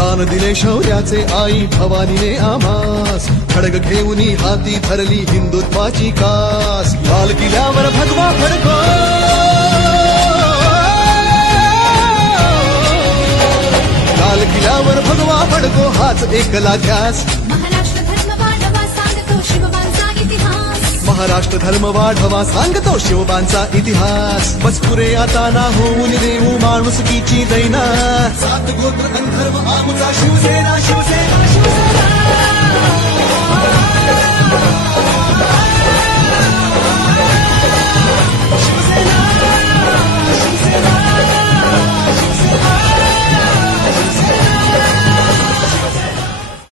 दान दिले शौर्याचे आई भवानीने आमास, खडग घेऊन हाती धरली हिंदुत्वाची कास. लाल किल्ल्यावर भगवा फडको, लाल किल्ल्यावर भगवा फडको हाच एकला ध्यास. महाराष्ट्र धर्म वाढवा सांगतो शिवबांचा इतिहास, महाराष्ट्र धर्म वाढवा सांगतो शिवबांचा इतिहास. मजकुरे आता ना होऊन देऊ माणुसकीची दैना, सात गोत्र अन धर्म आमचा शिवसेना शिवसेना.